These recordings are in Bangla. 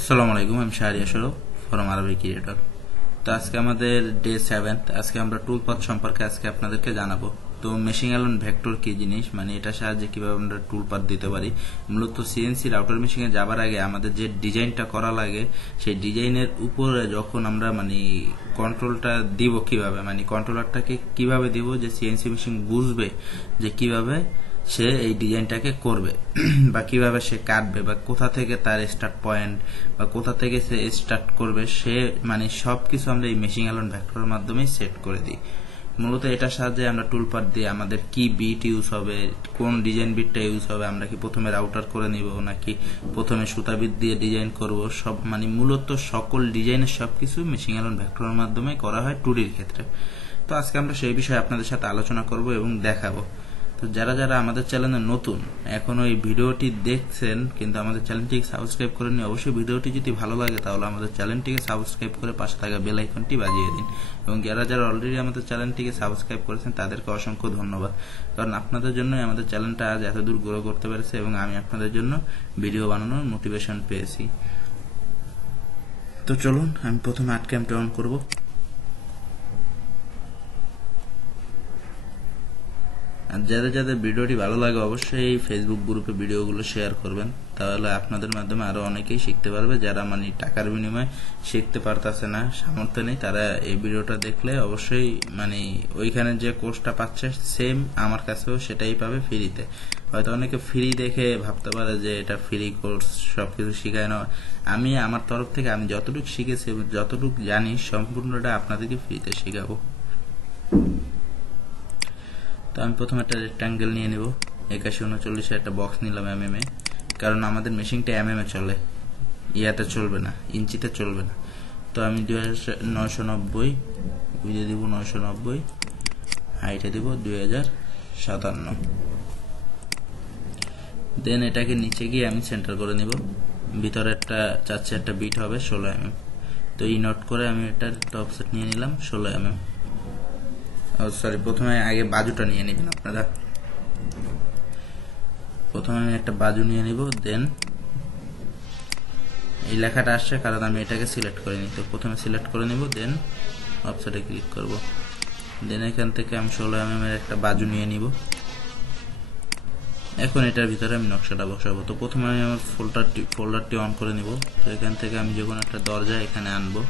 আসসালামু আলাইকুম, আমি শাহরিয়ার শরফ ফরম আরবি ক্রিয়েটর। তো আজকে আমাদের ডে 7। আজকে আমরা টুলপাথ সম্পর্কে আজকে আপনাদেরকে জানাবো। তো মেশিং অ্যালন ভেক্টর কি জিনিস, মানে এটা সাহায্যে কিভাবে আমরা টুলপাথ দিতে পারি। মূলত সিএনসি রাউটার মেশিনে যাবার আগে আমাদের যে ডিজাইনটা করা লাগে, সেই ডিজাইনের উপরে যখন আমরা কন্ট্রোলটা দিব কিভাবে, কন্ট্রোলারটাকে কিভাবে দিব যে সিএনসি মেশিন বুঝবে যে কিভাবে সে এই ডিজাইনটাকে করবে বা কিভাবে সে কাটবে বা কোথা থেকে তার স্টার্ট পয়েন্ট বা কোথা থেকে সে স্টার্ট করবে, সে সবকিছু আমরা এই মেশিং অ্যালন ভেক্টরের মাধ্যমে সেট করে দিই। মূলত এটার সাহায্যে আমরা টুলপাথ দিয়ে আমাদের কি বিট ইউজ হবে, কোন ডিজাইন বিটটা ইউজ হবে, আমরা কি প্রথমে রাউটার করে নিব নাকি প্রথমে সুতা বিট দিয়ে ডিজাইন করব, সব মূলত সকল ডিজাইনের সবকিছু মেশিং অ্যালন ভেক্টরের মাধ্যমে করা হয় টুডির ক্ষেত্রে। তো আজকে আমরা সেই বিষয়ে আপনাদের সাথে আলোচনা করব এবং দেখাবো। তো যারা যারা আমাদের চ্যানেলে নতুন, এখনো এই ভিডিওটি দেখছেন কিন্তু আমাদের চ্যানেলটিকে সাবস্ক্রাইব করেননি, অবশ্যই ভিডিওটি যদি ভালো লাগে তাহলে আমাদের চ্যানেলটিকে সাবস্ক্রাইব করে পাশে থাকা বেল আইকনটি বাজিয়ে দিন। এবং যারা যারা অলরেডি আমাদের চ্যানেলটিকে সাবস্ক্রাইব করেছেন তাদেরকে অসংখ্য ধন্যবাদ, কারণ আপনাদের জন্যই আমাদের চ্যানেলটা আজ এতদূর গ্রো করতে পেরেছে এবং আমি আপনাদের জন্য ভিডিও বানানোর মোটিভেশন পেয়েছি। তো চলুন, আমি প্রথমে আট ক্যাম্পটা অন করবো। আর যাদের যাদের ভিডিওটি ভালো লাগে অবশ্যই ফেসবুক গ্রুপে ভিডিওগুলো শেয়ার করবেন, তাহলে আপনাদের মাধ্যমে আরো অনেকেই শিখতে পারবে। যারা টাকার বিনিময়ে শিখতে পারতেছে না, সামর্থ্য নেই, তারা এই ভিডিওটা দেখলে অবশ্যই ওইখানে যে কোর্সটা পাচ্ছে সেম আমার কাছেও সেটাই পাবে ফ্রিতে। হয়তো অনেকে ফ্রি দেখে ভাবতে পারে যে এটা ফ্রি কোর্স, সবকিছু শিখায় না। আমি আমার তরফ থেকে আমি যতটুকু শিখেছি যতটুকু জানি সম্পূর্ণটা আপনাদেরকে ফ্রিতে শেখাবো। তো আমি প্রথমে একটা রেক্ট্যাঙ্গেল নিয়ে নিব, 8139 একটা বক্স নিলাম mm এ, কারণ আমাদের মেশিনটা mm এ চলে, ইয়াতে চলবে না, ইঞ্চিতে চলবে না। তো আমি 2990 উইডে দিব 990, হাইটে দিব 2057। দেন এটাকে নিচে গিয়ে আমি সেন্টার করে নিব। ভিতরে একটা চাচ্ছে একটা বিট হবে 16 mm। তো ই নোট করে আমি এটার অফসেট নিয়ে নিলাম 16 mm। সরি, প্রথমে আগে বাজুটা নিয়ে নেবেন আপনারা। প্রথমে আমি একটা বাজু নিয়ে নিব, দেন এই লেখাটা আসছে কারণ আমি এটাকে সিলেক্ট করে নিই। তো প্রথমে সিলেক্ট করে নিব, দেন অফসেটে ক্লিক করব। দেন এখান থেকে আমি 16 mm এর একটা বাজু নিয়ে নিব। এখন এটার ভিতরে আমি নকশাটা বসাবো। তো প্রথমে আমি আমার ফোল্ডারটি অন করে নিব। তো এখান থেকে আমি যখন একটা দরজা এখানে আনবো,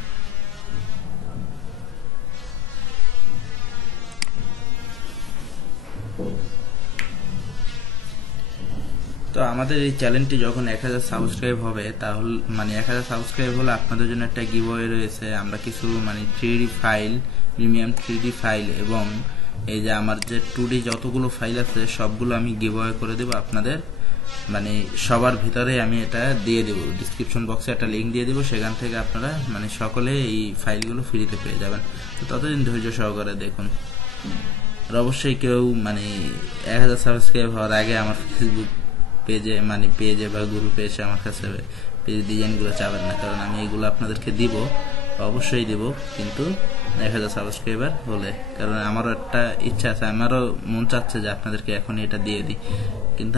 তো আমাদের এই চ্যানেলটি যখন 1000 সাবস্ক্রাইব হবে, তাহলে 1000 সাবস্ক্রাইব হলে আপনাদের জন্য একটা গিভওয়ে রয়েছে। আমরা কিছু 3D file, premium 3D file এবং এই যে আমার যে 2D যতগুলো ফাইল আছে সবগুলো আমি গিভওয়ে করে দেব আপনাদের, সবার ভিতরে আমি এটা দিয়ে দেব। ডিসক্রিপশন বক্সে একটা লিঙ্ক দিয়ে দেব, সেখান থেকে আপনারা সকলে এই ফাইলগুলো ফ্রিতে পেয়ে যাবেন। তো ততদিন ধৈর্য সহকারে দেখুন। আর অবশ্যই কেউ 1000 সাবস্ক্রাইব হওয়ার আগে আমার ফেসবুক পেজে বা গ্রুপে এসে আমার কাছে পেজ ডিজাইনগুলো চাবেন না, কারণ আমি এগুলো আপনাদেরকে দিব, অবশ্যই দিব, কিন্তু 1000 সাবস্ক্রাইবার হলে। কারণ আমারও একটা ইচ্ছা আছে, আমারও মন চাচ্ছে যে আপনাদেরকে এখন এটা দিয়ে দিই, কিন্তু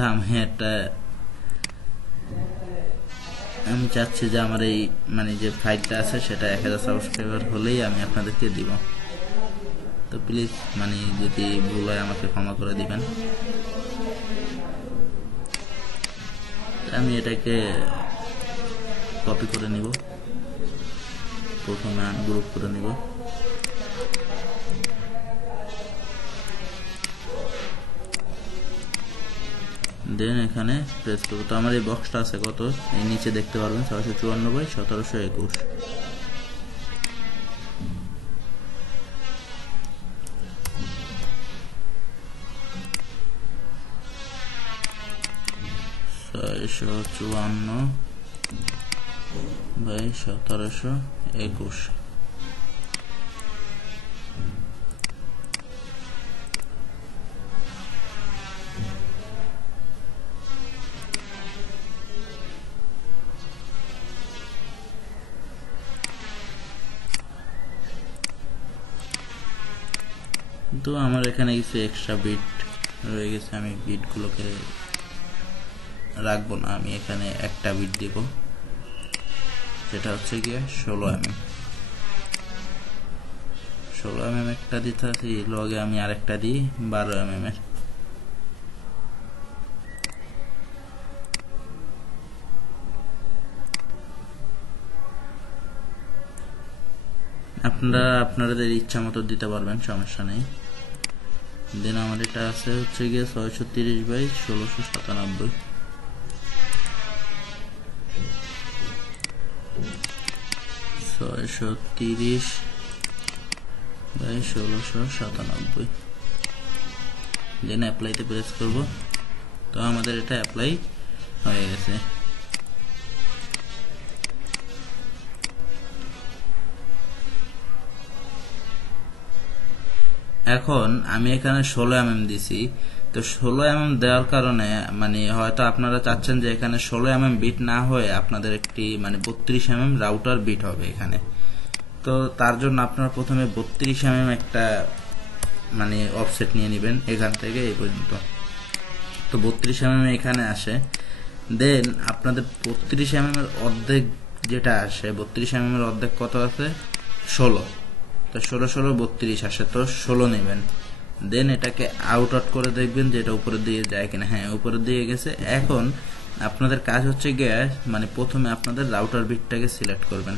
আমি চাচ্ছি যে আমার এই যে ফাইলটা আছে সেটা 1000 সাবস্ক্রাইবার হলেই আমি আপনাদেরকে দিব। তো প্লিজ যদি ভুল হয় আমাকে ক্ষমা করে দিবেন। আমি এটাকে কপি করে নিব, প্রথমে আনগ্রুপ করে নিব। দেন এখানে প্রেস করব। তো আমার এই বক্সটা আছে কত, এই নিচে দেখতে পারবেন 654/1721। (654/1721) তো আমার এখানে কিছু এক্সট্রা বিট রয়ে গেছে, আমি বিটগুলোকে রাখবো না, আমি এখানে একটা বিট দেব। এটা হচ্ছে গিয়ে 16 mm। 16 mm একটা দিতে আছে, লগে আমি আরেকটা দিই 12 mm এর। আপনারা আপনাদের ইচ্ছা মতো দিতে পারবেন, সমস্যা নেই। দেন আমার এটা আছে হচ্ছে গিয়ে 630/1697। 630/1697। দেন অ্যাপ্লাইতে প্রেস করব। তো আমাদের এটা অ্যাপ্লাই হয়ে গেছে। এখন আমি এখানে 16 mm দিছি। তো 16 mm দেওয়ার কারণে মানে হয়তো আপনারা চাচ্ছেন যে এখানে 16 mm বিট না হয়ে আপনাদের একটি মানে 32 mm রাউটার বিট হবে এখানে। তো তার জন্য আপনারা প্রথমে 32 mm একটা মানে অফসেট নিয়ে নেবেন এখান থেকে এই পর্যন্ত। তো 32 mm এখানে আসে। দেন আপনাদের 32 mm এর অর্ধেক যেটা আসে, 32 mm এর অর্ধেক কত আছে? 16। তো 16 16 32 আসে, তো 16 নেবেন। দেন এটাকে আউট করে দেখবেন যে এটা উপরের দিকে যায় কিনা। হ্যাঁ, উপরের দিকে গেছে। এখন আপনাদের কাজ হচ্ছে গিয়ে মানে প্রথমে আপনাদের রাউটার বিটটাকে সিলেক্ট করবেন।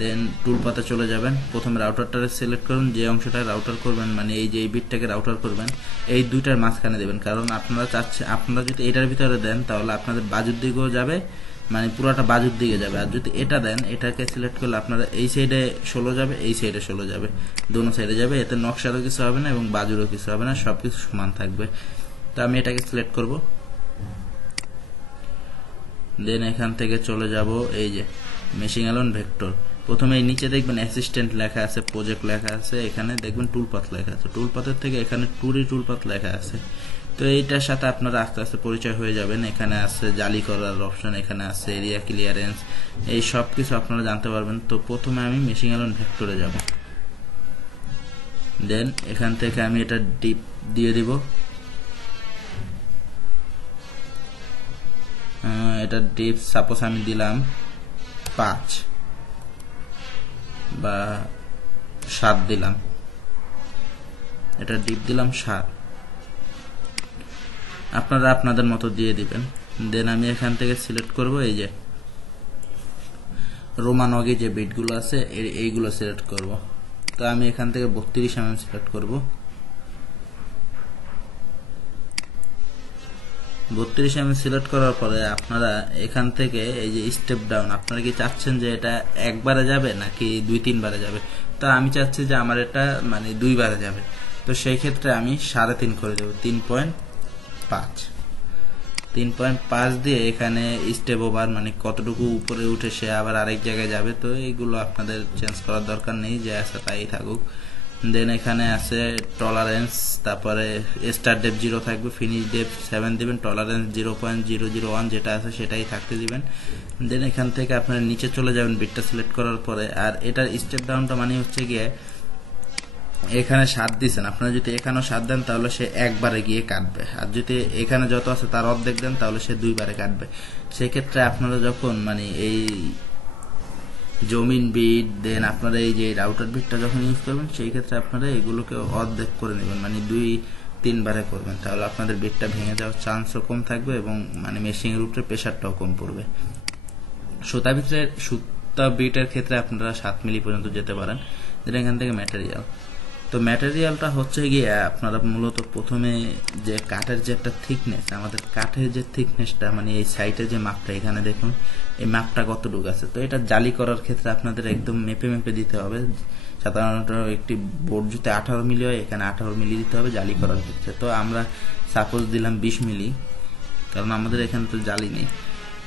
দেন টুলপাতে চলে যাবেন, প্রথমে রাউটারটাকে সিলেক্ট করুন, যে অংশটা রাউটার করবেন মানে এই যে এই বিটটাকে রাউটার করবেন এই দুইটার মাঝখানে দেবেন। কারণ আপনারা আপনারা যদি এটার ভিতরে দেন তাহলে আপনাদের বাজুর দিকেও যাবে, মানে পুরোটা বাজুর দিকে যাবে। আর যদি এটা দেন, এটাকে সিলেক্ট করলে আপনারা এই সাইডে 16 যাবে, এই সাইডে 16 যাবে, দোনো সাইডে যাবে। এতে নকশারও কিছু হবে না এবং বাজুরও কিছু হবে না, সবকিছু সমান থাকবে। তো আমি এটাকে সিলেক্ট করব। দেন এখান থেকে চলে যাব এই যে মেশিং অ্যালোন ভেক্টর। প্রথমে এই নিচে দেখবেন অ্যাসিস্ট্যান্ট লেখা আছে, প্রজেক্ট লেখা আছে, এখানে দেখবেন টুলপাথ লেখা আছে। টুলপাথের থেকে এখানে টুলপাথ লেখা আছে। তো এইটার সাথে আপনারা আস্তে আস্তে পরিচয় হয়ে যাবেন। এখানে আছে জালি করার অপশন, এখানে আছে এরিয়া ক্লিয়ারেন্স, এই সব কিছু আপনারা জানতে পারবেন। তো প্রথমে আমি মেশিং অ্যালোন ভেক্টরে যাব। দেন এখান থেকে আমি এটা ডিপ দিয়ে দিব। এটা ডিপ সাপোজ আমি দিলাম 5 বা 7 দিলাম। এটা ডিপ দিলাম 7, আপনারা আপনাদের মতো দিয়ে দিবেন। দেন আমি এখান থেকে সিলেক্ট করব এই যে রোমানগে যে বিটগুলো আছে এইগুলো সিলেক্ট করব। তো আমি এখান থেকে 32 mm সিলেক্ট করব। 32 mm সিলেক্ট করার পরে আপনারা এখান থেকে এই যে স্টেপ ডাউন, আপনারা কি চাচ্ছেন যে এটা একবারে যাবে নাকি 2-3 বারে যাবে? তো আমি চাচ্ছি যে আমার এটা মানে 2 বারে যাবে। তো সেই ক্ষেত্রে আমি 3.5 করে দেব, 3.5 দিয়ে এখানে স্টেপ ওভার মানে কতটুকু উপরে উঠে সে আবার আরেক জায়গায় যাবে। তো এইগুলো আপনাদের চেঞ্জ করার দরকার নেই, যে আছে তাই থাকুক। দেন এখানে আছে টলারেন্স, তারপরে স্টার্ট ডেপ 0 থাকবে, ফিনিশ ডেপ 7 দিবেন, টলারেন্স 0.001 যেটা আছে সেটাই থাকতে দিবেন। দেন এখান থেকে আপনারা নিচে চলে যাবেন বিটটা সিলেক্ট করার পরে। আর এটার স্টেপ ডাউনটা মানে হচ্ছে গিয়ে এখানে 7 দিচ্ছেন, আপনারা যদি এখানেও 7 দেন তাহলে সে একবারে গিয়ে কাটবে। আর যদি এখানে যত আছে তার অর্ধেক দেন তাহলে সে 2 বারে কাটবে। সেক্ষেত্রে আপনারা যখন মানে এই জমিন বিট দেন আপনারা এই যে রাউটার বিটটা যখন ইউজ করবেন সেই ক্ষেত্রে আপনারা এগুলোকে অর্ধেক করে নেবেন, মানে 2-3 বারে করবেন। তাহলে আপনাদের বিটটা ভেঙে যাওয়ার চান্সও কম থাকবে এবং মানে মেশিং এর উপরে প্রেসারটাও কম পড়বে। সুতা বিটের ক্ষেত্রে আপনারা 7 মিলি পর্যন্ত যেতে পারেন। এখান থেকে ম্যাটেরিয়াল, তো ম্যাটেরিয়ালটা হচ্ছে গিয়ে আপনারা মূলত প্রথমে যে কাঠের যে একটা থিকনেস, আমাদের কাঠের যে থিকনেসটা মানে এই সাইডের যে মাপটা এখানে দেখুন এই মাপটা কতটুকু আছে। তো এটা জালি করার ক্ষেত্রে আপনাদের একদম মেপে মেপে দিতে হবে। সাধারণত একটি বোর্ড যদি 18 মিলি হয় এখানে 18 মিলি দিতে হবে জালি করার ক্ষেত্রে। তো আমরা সাপোজ দিলাম 20 মিলি, কারণ আমাদের এখানে তো জালি নেই,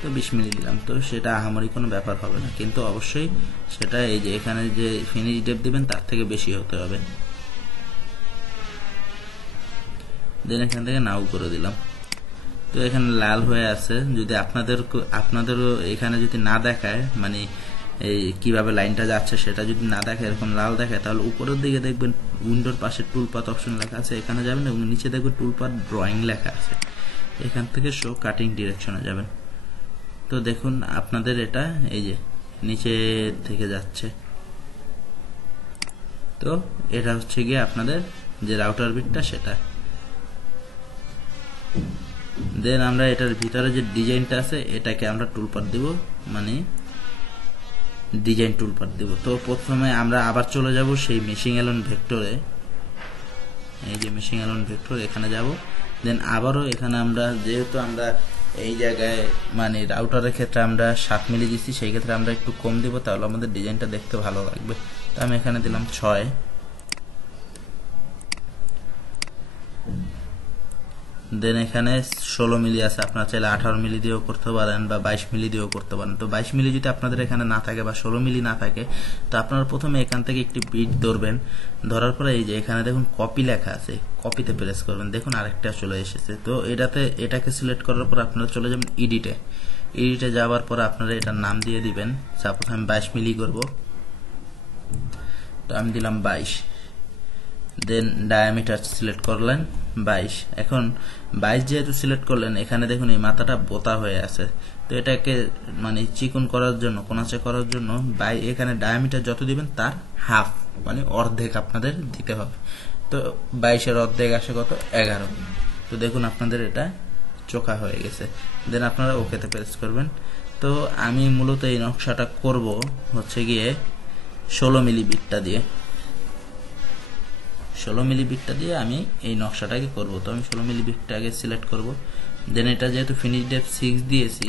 তো 20 মিলি দিলাম। তো সেটা আহামরি কোনো ব্যাপার হবে না, কিন্তু অবশ্যই সেটা এই যে এখানে যে ফিনিশ ডেপ দিবেন তার থেকে বেশি হতে হবে। দেন এখান থেকে নাও করে দিলাম। তো এখানে লাল হয়ে আছে, যদি আপনাদেরও এখানে যদি না দেখায় মানে এই কিভাবে লাইনটা যাচ্ছে সেটা যদি না দেখায় এরকম লাল দেখায়, তাহলে উপরের দিকে দেখবেন উইন্ডোর পাশে টুলপাথ অপশন লেখা আছে, এখানে যাবেন এবং নিচে দেখবেন টুলপাথ ড্রয়িং লেখা আছে, এখান থেকে শো কাটিং ডিরেকশনে যাবেন। তো দেখুন আপনাদের এটা এই যে নিচে থেকে যাচ্ছে। তো এটা হচ্ছে গিয়ে আপনাদের যে রাউটার বিটটা সেটা। দেন আমরা এটার ভিতরে যে ডিজাইনটা আছে এটাকে আমরা টুলপার দিব, মানে ডিজাইন টুলপার দিব। তো প্রথমে আমরা আবার চলে যাব সেই মেশিং এলন ভেক্টরে, এই যে মেশিং এলন ভেক্টর, এখানে যাব। দেন আবারও এখানে আমরা যেহেতু আমরা এই জায়গায় মানে রাউটারের ক্ষেত্রে আমরা 7 মিলি দিচ্ছি, সেই ক্ষেত্রে আমরা একটু কম দিব, তাহলে আমাদের ডিজাইনটা দেখতে ভালো লাগবে। তো আমি এখানে দিলাম 6। দেন এখানে 16 মিলি আছে, আপনারা চাইলে 18 মিলি দিয়েও করতে পারেন বা 22 মিলি দিয়েও করতে পারেন। তো 22 মিলি যদি আপনাদের এখানে না থাকে বা 16 মিলি না থাকে, তো আপনারা প্রথমে এখান থেকে একটি বিট ধরবেন, ধরার পরে এই যে এখানে দেখুন কপি লেখা আছে, কপিতে প্রেস করবেন, দেখুন আরেকটা চলে এসেছে। তো এটাকে সিলেক্ট করার পর আপনারা চলে যাবেন এডিটে যাওয়ার পর আপনারা এটার নাম দিয়ে দিবেন। সাপোজ আমি 22 মিলি করব, তো আমি দিলাম 22। দেন ডায়ামিটার সিলেক্ট করলেন 22। এখন 22 যেহেতু সিলেক্ট করলেন, এখানে দেখুন এই মাথাটা বোতা হয়ে আছে। তো এটাকে মানে চিকন করার জন্য, কোনাচে করার জন্য এখানে ডায়ামিটার যত দিবেন তার হাফ মানে অর্ধেক আপনাদের দিতে হবে। তো 22-এর অর্ধেক আসে কত? 11। তো দেখুন আপনাদের এটা চোখা হয়ে গেছে। দেন আপনারা ওকেতে প্রেস করবেন। তো আমি মূলত এই নকশাটা করব হচ্ছে গিয়ে 16 মিলি বিটটা দিয়ে। 16 মিলি বিটটা দিয়ে আমি এই নকশাটাকে করব। তো আমি 16 মিলি বিটটা আগে সিলেক্ট করব। দেন এটা যেহেতু ফিনিশ ডেপথ 6 দিয়েছি,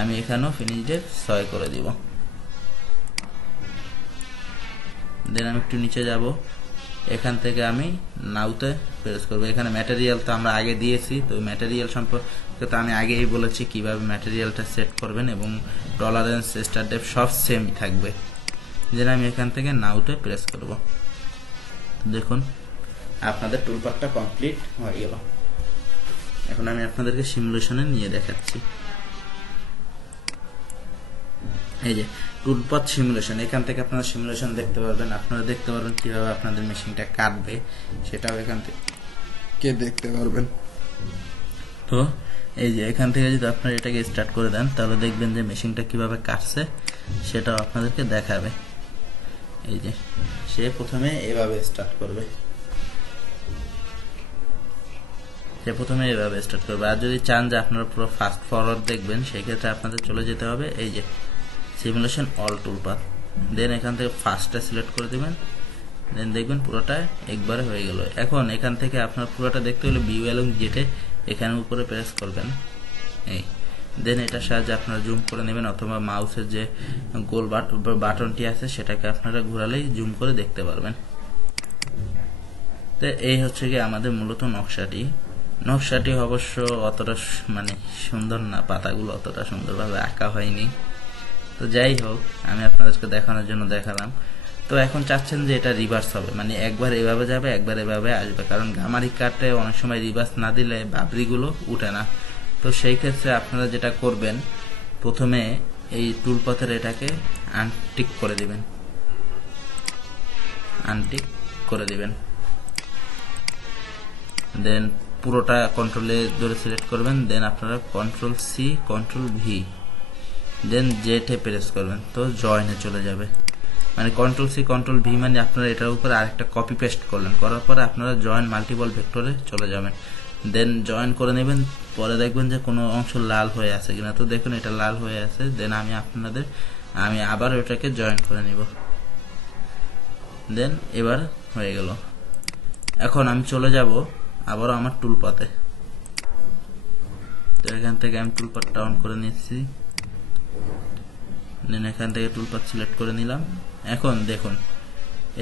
আমি এখানেও ফিনিশ ডেপথ 6 করে দিব। দেন আমি একটু নিচে যাব, এখান থেকে আমি নাউতে প্রেস করব। এখানে ম্যাটেরিয়াল তো আমরা আগে দিয়েছি, তো ম্যাটেরিয়াল সম্পর্কে তো আমি আগেই বলেছি কিভাবে ম্যাটেরিয়ালটা সেট করবেন, এবং টলারেন্স, স্টার ডেপথ সব সেমই থাকবে। দেন আমি এখান থেকে নাউতে প্রেস করব। দেখুন আপনাদের টুলপারটা কমপ্লিট হয়ে গেল। এখন আমি আপনাদেরকে সিমুলেশনে নিয়ে দেখাচ্ছি। এই যে টুলপার সিমুলেশন, এখান থেকে আপনারা সিমুলেশন দেখতে পারবেন। আপনারা দেখতে পারবেন কিভাবে আপনাদের মেশিনটা কাটবে, সেটাও এখান থেকে দেখতে পারবেন। তো এই যে এখান থেকে যদি আপনারা এটাকে স্টার্ট করে দেন, তাহলে দেখবেন যে মেশিনটা কিভাবে কাটছে সেটাও আপনাদেরকে দেখাবে। এই যে সে প্রথমে এভাবে স্টার্ট করবে, আর যদি চান যে আপনারা পুরো ফাস্ট ফরওয়ার্ড দেখবেন, সেই ক্ষেত্রে আপনাদের চলে যেতে হবে এই যে সিমুলেশন অল টুলপার। দেন এখান থেকে ফার্স্টটা সিলেক্ট করে দিবেন। দেন দেখবেন পুরোটা একবারে হয়ে গেল। এখন এখান থেকে আপনার পুরোটা দেখতে হলে ভিউ এবং জেটে এখানে উপরে প্রেস করবেন। এই দেন এটার সাহায্যে আপনারা জুম করে নেবেন, অথবা মাউসের যে গোল বাটনটি আছে সেটাকে আপনারা ঘোরালেই জুম করে দেখতে পারবেন। তো এই হচ্ছে কি আমাদের মূলত নকশাটি অবশ্য অতটা মানে সুন্দর না, পাতাগুলো অতটা সুন্দরভাবে আঁকা হয়নি। তো যাই হোক, আমি আপনাদেরকে দেখানোর জন্য দেখালাম। তো এখন চাচ্ছেন যে এটা রিভার্স হবে, মানে একবার এভাবে যাবে একবার এভাবে আসবে, কারণ গামারি কাটে অনেক সময় রিভার্স না দিলে বাবরিগুলো উঠে না। তো সেই ক্ষেত্রে আপনারা যেটা করবেন, প্রথমে এই টুলপাথের এটাকে আনটিক করে দিবেন। দেন পুরোটা কন্ট্রোলে ধরে সিলেক্ট করবেন। দেন আপনারা কন্ট্রোল সি, কন্ট্রোল ভি, দেন জেটে প্রেস করবেন। তো জয়েনে চলে যাবে, মানে কন্ট্রোল সি কন্ট্রোল ভি মানে আপনারা এটার উপরে আরেকটা কপি পেস্ট করলেন, করার পরে আপনারা জয়েন মাল্টিপল ভেক্টরে চলে যাবেন। দেন জয়েন করে নেবেন। পরে দেখবেন যে কোনো অংশ লাল হয়ে আছে কিনা। তো দেখুন এটা লাল হয়ে আছে। দেন আমি আবার ওটাকে জয়েন করে নিব। দেন এবার হয়ে গেল। এখন আমি চলে যাব আবারও আমার টুলপাতে। তো এখান থেকে আমি টুলপাতটা অন করে নিচ্ছি। দেন এখান থেকে টুলপাত সিলেক্ট করে নিলাম। এখন দেখুন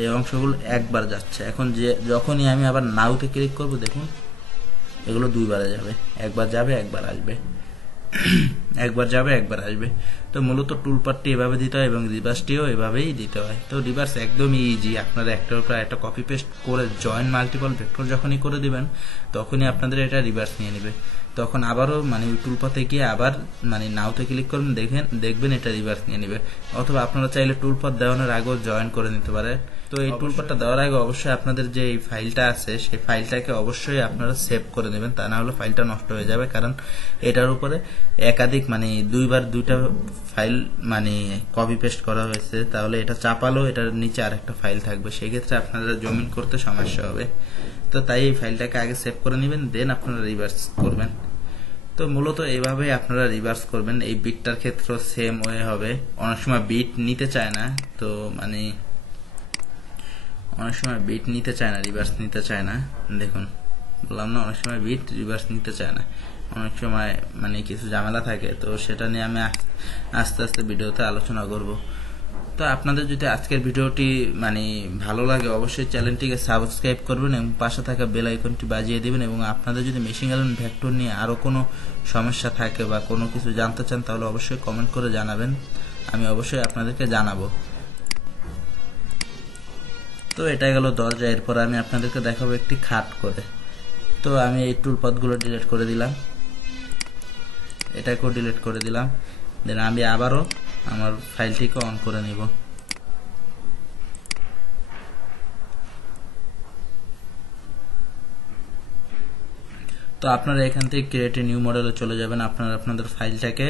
এই অংশগুলো একবার যাচ্ছে। এখন যখনই আমি আবার নাউতে ক্লিক করব, দেখুন এগুলো দুইবারে যাবে, একবার যাবে একবার আসবে, একবার যাবে একবার আসবে। তো মূলত টুলপারটি এভাবে দিতে হয় এবং রিভার্সটিও এভাবেই দিতে হয়। তো রিভার্স একদমই ইজি, আপনারা একটার উপর একটা কপি পেস্ট করে জয়েন মাল্টিপল ভেক্টর যখনই করে দিবেন, তখনই আপনাদের এটা রিভার্স নিয়ে নেবে। তখন আবারও মানে টুলপাতে গিয়ে আবার মানে নাওতে ক্লিক করবেন, দেখবেন এটা রিভার্স নিয়ে নেবে। অথবা আপনারা চাইলে টুলপাত দেওয়ানোর আগেও জয়েন করে নিতে পারে। তো এই টুলপারটা দেওয়ার আগে অবশ্যই আপনাদের যে এই ফাইলটা আছে সেই ফাইলটাকে অবশ্যই আপনারা সেভ করে নেবেন, তা না হলে ফাইলটা নষ্ট হয়ে যাবে। কারণ এটার উপরে একাধিক মানে দুইবার দুইটা ফাইল মানে কপি পেস্ট করা হয়েছে, তাহলে এটা চাপালেও এটার নিচে আরেকটা ফাইল থাকবে, সেক্ষেত্রে আপনারা জুমিন করতে সমস্যা হবে। তো তাই এই ফাইলটাকে আগে সেভ করে নেবেন, দেন আপনারা রিভার্স করবেন। তো মূলত এইভাবে আপনারা রিভার্স করবেন। এই বিটটার ক্ষেত্রে সেম ওয়ে হবে। অনেক সময় বিট নিতে চায় না, তো মানে অনেক সময় বিট নিতে চায় না, রিভার্স নিতে চায় না। দেখুন বললাম না, অনেক সময় বিট রিভার্স নিতে চায় না, অনেক সময় মানে কিছু ঝামেলা থাকে। তো সেটা নিয়ে আমি আস্তে আস্তে ভিডিওতে আলোচনা করব। তো আপনাদের যদি আজকের ভিডিওটি মানে ভালো লাগে, অবশ্যই চ্যানেলটিকে সাবস্ক্রাইব করবেন এবং পাশে থাকা বেল আইকনটি বাজিয়ে দিবেন। এবং আপনাদের যদি মেশিন এলেন ভেক্টর নিয়ে আরো কোনো সমস্যা থাকে বা কোনো কিছু জানতে চান, তাহলে অবশ্যই কমেন্ট করে জানাবেন, আমি অবশ্যই আপনাদেরকে জানাবো। তো এটা গেল দরজা। এরপর আমি আপনাদেরকে দেখাবো একটি খাট করে। তো আমি এই টুলপাথগুলো ডিলিট করে দিলাম, এটাকেও ডিলিট করে দিলাম। দেন আমি আবারও আমার ফাইলটিকে অন করে নিব। তো আপনারা এখান থেকে ক্রিয়েট নিউ মডেলে চলে যাবেন। আপনারা আপনাদের ফাইলটাকে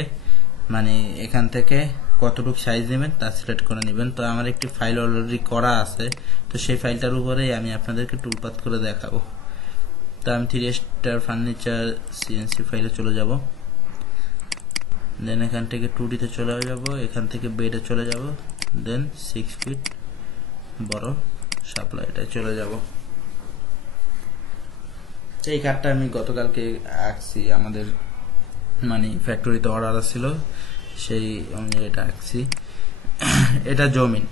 মানে এখান থেকে কতটুকু সাইজ নেবেন তা সিলেক্ট করে নেবেন। তো আমার একটি ফাইল অলরেডি করা আছে, তো সেই ফাইলটার উপরেই আমি আপনাদেরকে টুলপাথ করে দেখাবো। তো আমি 3 স্টার ফার্নিচার সিএনসি ফাইলে চলে যাব। দেন এখান থেকে 2D তে চলে যাব, এখান থেকে বেডে চলে যাব, দেন 6 ফিট বড় সাপ্লাইটা চলে যাব। এই কার্ডটা আমি গতকালকে আঁকছি, আমাদের মানে ফ্যাক্টরিতে অর্ডার ছিল, সেই অনুযায়ী এটা আঁকছি। এটা জমিন।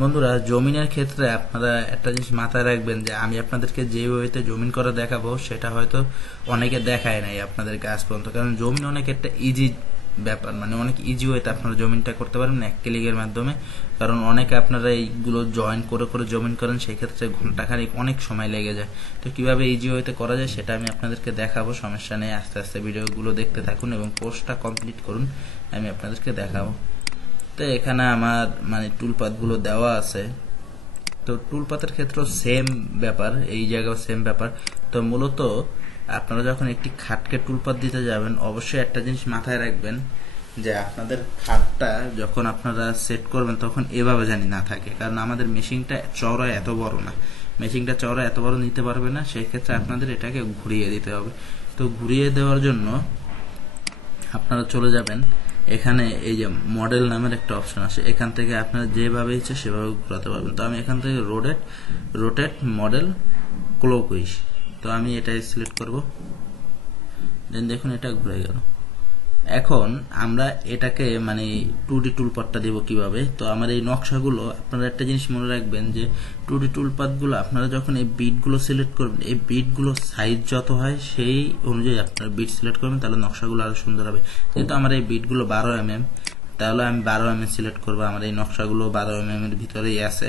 বন্ধুরা, জমিনের ক্ষেত্রে আপনারা একটা জিনিস মাথায় রাখবেন যে আমি আপনাদেরকে যে ওয়েতে জমিন করে দেখাবো সেটা হয়তো অনেকে দেখায় নাই আপনাদেরকে আজ পর্যন্ত, কারণ জমিন অনেক একটা ইজি ব্যাপার, মানে অনেক ইজি ওয়েতে আপনারা জমিনটা করতে পারবেন এক ক্লিকের মাধ্যমে। কারণ অনেকে আপনারা এইগুলো জয়েন করে করে জমিন করেন, সেই ক্ষেত্রে ঘন্টাখানিক অনেক সময় লেগে যায়। তো কিভাবে ইজি ওয়েতে করা যায় সেটা আমি আপনাদেরকে দেখাবো, সমস্যা নেই। আস্তে আস্তে ভিডিওগুলো দেখতে থাকুন এবং কোর্সটা কমপ্লিট করুন, আমি আপনাদেরকে দেখাবো। তো এখানে আমার মানে টুলপাথ গুলো দেওয়া আছে। তো টুলপাথের ক্ষেত্রে সেম ব্যাপার, এই জায়গাও সেম ব্যাপার। তো মূলত আপনারা যখন একটি খাটকে টুলপাথ দিতে যাবেন, অবশ্যই একটা জিনিস মাথায় রাখবেন যে আপনাদের খাটটা যখন আপনারা সেট করবেন তখন এভাবে জানি না থাকে, কারণ আমাদের মেশিনটা চওড়া এত বড় না, মেশিনটা চওড়া এত বড় নিতে পারবে না, সেই ক্ষেত্রে আপনাদের এটাকে ঘুরিয়ে দিতে হবে। তো ঘুরিয়ে দেওয়ার জন্য আপনারা চলে যাবেন এখানে, এই যে মডেল নামের একটা অপশন আছে, এখান থেকে আপনারা যেভাবে ইচ্ছে সেভাবে ঘোরাতে পারবেন। তো আমি এখান থেকে রোটেট মডেল ক্লকওয়াইজ, তো আমি এটাই সিলেক্ট করব। দেন দেখুন এটা ঘুরে গেল। এখন আমরা এটাকে মানে 2D টুলপাথটা দেব কিভাবে। তো আমার এই নকশাগুলো আপনারা একটা জিনিস মনে রাখবেন যে 2D টুলপাথগুলো আপনারা যখন এই বিটগুলো সিলেক্ট করবেন, এই বিটগুলো সাইজ যত হয় সেই অনুযায়ী আপনারা বিট সিলেক্ট করবেন, তাহলে নকশাগুলো আরো সুন্দর হবে। যেহেতু আমার এই বিটগুলো 12 mm, তাহলে আমি 12 mm সিলেক্ট করবো। আমার এই নকশাগুলো 12 mm এর ভিতরেই আছে,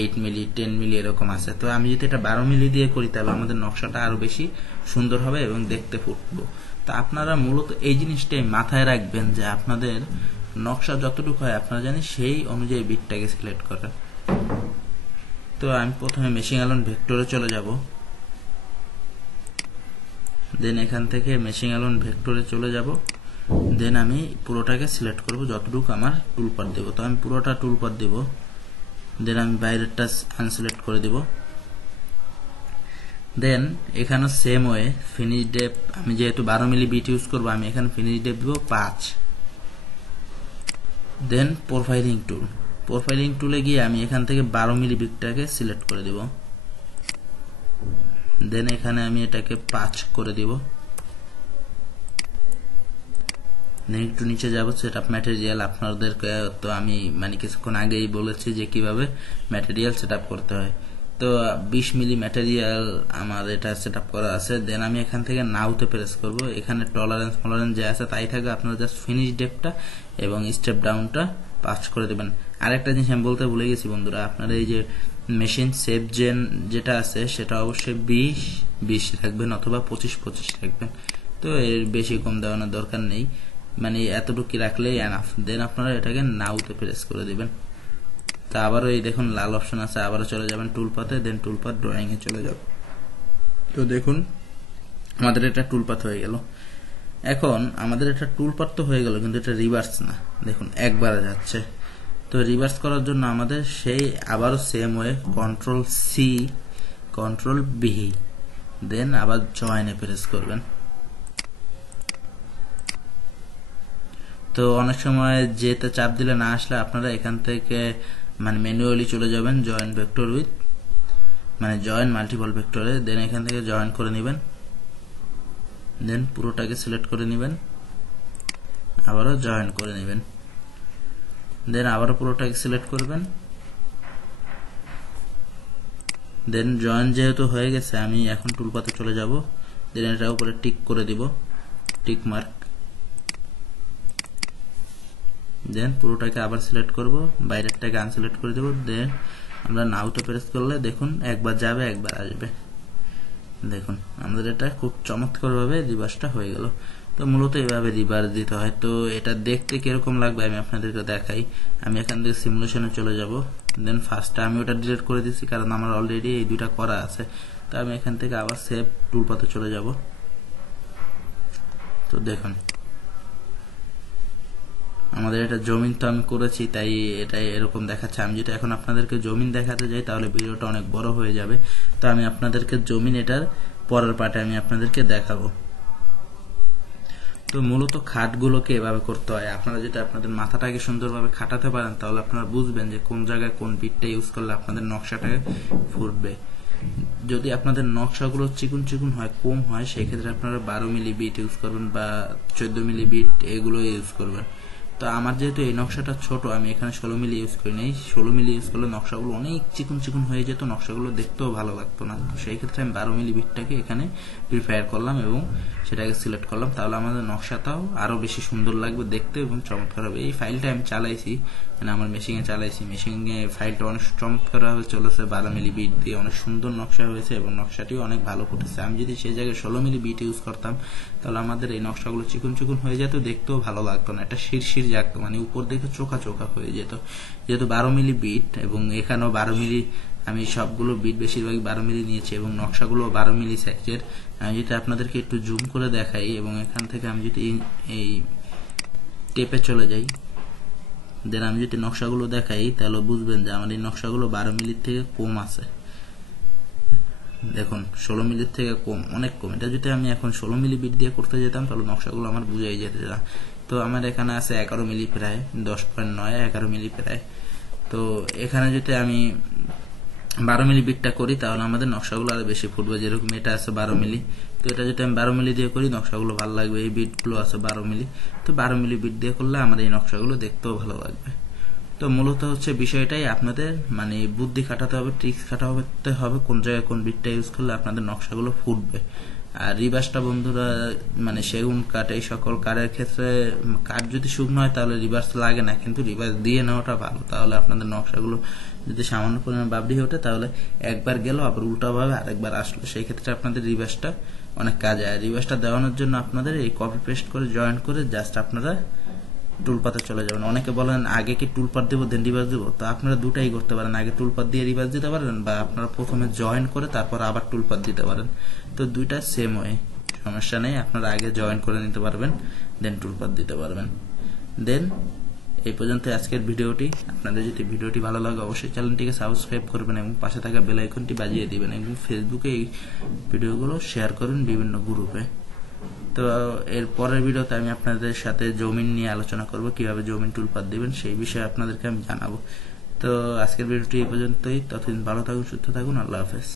8 মিলি 10 মিলি এরকম আছে। তো আমি যদি এটা 12 মিলি দিয়ে করি তাহলে আমাদের নকশাটা আরো বেশি সুন্দর হবে এবং দেখতে ফুটবো। তা আপনারা মূলত এই জিনিসটাই মাথায় রাখবেন যে আপনাদের নকশা যতটুকু হয় আপনারা জানি সেই অনুযায়ী বিটটাকে সিলেক্ট করেন। তো আমি প্রথমে মেশিন এলন ভেক্টরে চলে যাব, দেন এখান থেকে মেশিন এলন ভেক্টরে চলে যাব, দেন আমি পুরোটাকে সিলেক্ট করব যতটুকু আমার টুলপাথ দেব। তো আমি পুরোটা টুলপাথ দেব, দেন আমি বাইরেরটা আনসিলেক্ট করে দেব। দেন এখানে সেম ওয়ে ফিনিশ ডেপ, আমি যেহেতু 12 মিলি বিট ইউজ করবো, আমি এখানে ফিনিশ ডেপ দিব 5। দেন প্রোফাইলিং টুলে গিয়ে আমি এখান থেকে 12 মিলি বিটটাকে সিলেক্ট করে দেব। দেন এখানে আমি এটাকে 5 করে দিব। দেন একটু নিচে যাব, সেটআপ ম্যাটেরিয়াল। আপনাদেরকে তো আমি মানে কিছুক্ষণ আগেই বলেছি যে কিভাবে ম্যাটেরিয়াল সেটআপ করতে হয়। তো 20 মিলি ম্যাটেরিয়াল আমার এটা সেটআপ করা আছে। দেন আমি এখান থেকে নাউতে প্রেস করব, এখানে টলারেন্স যা আছে তাই থাকবে। আপনারা জাস্ট ফিনিশ ডেপটা এবং স্টেপ ডাউনটা 5 করে দেবেন। আরেকটা জিনিস আমি বলতে ভুলে গেছি বন্ধুরা, আপনারা এই যে মেশিন সেভ জেন যেটা আছে সেটা অবশ্যই 20 রাখবেন অথবা 25 রাখবেন। তো এর বেশি কম দেওয়ানোর দরকার নেই, মানে এতটুকু রাখলেই এনাফ। দেন আপনারা এটাকে নাউতে প্রেস করে দিবেন। তো আবারও এই দেখুন লাল অপশন আছে, আবারও চলে যাবেন টুলপাথে, দেন টুলপাথ ড্রয়িং এ চলে যাব। তো দেখুন আমাদের এটা টুলপাথ হয়ে গেল। এখন আমাদের এটা টুলপার তো হয়ে গেল, কিন্তু এটা রিভার্স না, দেখুন একবারে যাচ্ছে। তো রিভার্স করার জন্য আমাদের সেই আবারও same way control C control B then আবার জয়েনে প্রেস করবেন। তো অনেক সময় যেতে চাপ দিলে না আসলে আপনারা এখান থেকে মানে ম্যানুয়ালি চলে যাবেন জয়েন ভেক্টর উইথ মানে জয়েন মাল্টিপল ভেক্টরে, দেন এখান থেকে জয়েন করে নেবেন, দেন পুরোটাকে সিলেক্ট করে নেবেন, আবারও জয়েন করে নেবেন, দেন আবারও পুরোটাকে সিলেক্ট করবেন, দেন জয়েন যেহেতু হয়ে গেছে আমি এখন টুলপাতে চলে যাব, দেন এটার উপরে টিক করে দিব, টিক মার্ক, দেন পুরোটাকে আবার সিলেক্ট করব, বাইরেরটাকে আনসিলেক্ট করে দেব, দেন আমরা নাউতে প্রেস করলে দেখুন একবার যাবে একবার আসবে। দেখুন আমাদের এটা খুব চমৎকারভাবে রিভার্সটা হয়ে গেল। তো মূলত এইভাবে রিভার্স দিতে হয়। তো এটা দেখতে কিরকম লাগবে আমি আপনাদেরকে দেখাই। আমি এখান থেকে সিমুলেশনে চলে যাব, দেন ফার্স্টটা আমি ওটা ডিলিট করে দিচ্ছি কারণ আমার অলরেডি এই দুইটা করা আছে। তো আমি এখান থেকে আবার সেভ টুলপাতে চলে যাব। তো দেখুন আমাদের এটা জমিন তো আমি করেছি তাই এটা এরকম দেখাচ্ছে। আমি যদি এখন আপনাদেরকে জমিন দেখাতে যাই তাহলে ভিডিওটা অনেক বড় হয়ে যাবে। তো আমি আপনাদেরকে জমিন এটার পরের পার্টে আমি আপনাদেরকে দেখাবো। তো মূলত খাটগুলোকে এভাবে করতে হয়। আপনারা যদি আপনাদের মাথাটাকে সুন্দরভাবে খাটাতে পারেন তাহলে আপনারা বুঝবেন যে কোন জায়গায় কোন বিটটা ইউজ করলে আপনাদের নকশাটা ফুটবে। যদি আপনাদের নকশাগুলো চিকুন চিকুন হয়, কম হয়, সেই ক্ষেত্রে আপনারা 12 মিলি বিট ইউজ করবেন বা 14 মিলি বিট এগুলো ইউজ করবেন। তো আমার যেহেতু এই নকশাটা ছোট আমি এখানে 16 মিলি ইউজ করি নাই। 16 মিলি ইউজ করলে নকশাগুলো অনেক চিকুন চিকুন হয়ে যেত, নকশাগুলো দেখতেও ভালো লাগতো না। তো সেই ক্ষেত্রে আমি 12 মিলি বিটটাকে এখানে প্রিফার করলাম এবং সেটাকে সিলেক্ট করলাম, তাহলে আমাদের নকশাটাও আরো বেশি সুন্দর লাগবে দেখতে এবং চমৎকার হবে। এই ফাইলটা আমি চালাইছি, মানে আমার মেশিনে চালাইছি, মেশিনে ফাইলটা অনেক চমৎকারভাবে চলেছে, 12 মিলি বিট দিয়ে অনেক সুন্দর নকশা হয়েছে এবং নকশাটিও অনেক ভালো ফুটেছে। আমি যদি সেই জায়গায় 16 মিলি বিট ইউজ করতাম তাহলে আমাদের এই নকশাগুলো চিকুন চিকুন হয়ে যেত, দেখতেও ভালো লাগতো না, এটা শিরশির জাগতো, মানে উপর দিকে চোখা চোখা হয়ে যেত। যেহেতু 12 মিলি বিট এবং এখানেও 12 মিলি, আমি সবগুলো বিট বেশিরভাগ 12 মিলি নিয়েছি এবং নকশাগুলো 12 মিলি সাইজের। আমি যদি আপনাদেরকে একটু জুম করে দেখাই এবং এখান থেকে আমি যদি এই টেপে চলে যাই, দেন আমি যদি নকশাগুলো দেখাই তাহলে বুঝবেন যে আমার এই নকশাগুলো 12 মিলির থেকে কম আছে। দেখুন 16 মিলির থেকে কম, অনেক কম। এটা যদি আমি এখন 16 মিলি বিট দিয়ে করতে যেতাম তাহলে নকশাগুলো আমার বুঝাই যেত না। তো আমার এখানে আছে 11 মিলি প্রায় 10.9 11 মিলি প্রায়। তো এখানে যদি আমি 12 মিলি বিটটা করি তাহলে আমাদের নকশাগুলো আরো বেশি ফুটবে। যেরকম এটা আছে 12 মিলি, তো এটা যদি আমি 12 মিলি দিয়ে করি নকশাগুলো ভালো লাগবে। এই বিটগুলো আছে 12 মিলি, তো 12 মিলি বিট দিয়ে করলে আমার এই নকশাগুলো দেখতেও ভালো লাগবে। তো মূলত হচ্ছে বিষয়টাই আপনাদের মানে বুদ্ধি খাটাতে হবে, ট্রিক্স খাটাতে হবে, কোন জায়গায় কোন বিটটা ইউজ করলে আপনাদের নকশাগুলো ফুটবে। আর রিভার্সটা বন্ধুরা মানে সেগুন কাঠ এই সকল কাঠের ক্ষেত্রে কাঠ যদি শুকনো হয় তাহলে রিভার্স লাগে না, কিন্তু রিভার্স দিয়ে নেওয়াটা ভালো। তাহলে আপনাদের নকশাগুলো যদি সামান্য পরিমাণ বাবরি ওঠে তাহলে একবার গেল আবার উল্টাভাবে আরেকবার আসলো, সেই ক্ষেত্রে আপনাদের রিভার্সটা অনেক কাজে। আর রিভার্সটা দেওয়ানোর জন্য আপনাদের এই কপি পেস্ট করে জয়েন করে জাস্ট আপনারা টুলপাতে চলে যাবেন। অনেকে বলেন আগে কি টুলপাত দেবো দেন রিভার্স দেবো, তো আপনারা দুটাই করতে পারেন, আগে টুলপাত দিয়ে রিভার্স দিতে পারেন বা আপনারা প্রথমে জয়েন করে তারপর আবার টুলপাত দিতে পারেন। তো দুইটা সেম ওয়ে, সমস্যা নেই। আপনারা আগে জয়েন করে নিতে পারবেন, দেন টুলপাত দিতে পারবেন। দেন এই পর্যন্ত আজকের ভিডিওটি। আপনাদের যদি ভিডিওটি ভালো লাগে অবশ্যই চ্যানেলটিকে সাবস্ক্রাইব করবেন এবং পাশে থাকা বেল আইকনটি বাজিয়ে দিবেন এবং ফেসবুকে এই ভিডিওগুলো শেয়ার করুন বিভিন্ন গ্রুপে। তো এর পরের ভিডিওতে আমি আপনাদের সাথে জমিন নিয়ে আলোচনা করব, কিভাবে জমিন টুলপাত দিবেন সেই বিষয়ে আপনাদেরকে আমি জানাবো। তো আজকের ভিডিওটি এই পর্যন্তই। ততদিন ভালো থাকুন, সুস্থ থাকুন, আল্লাহ হাফেজ।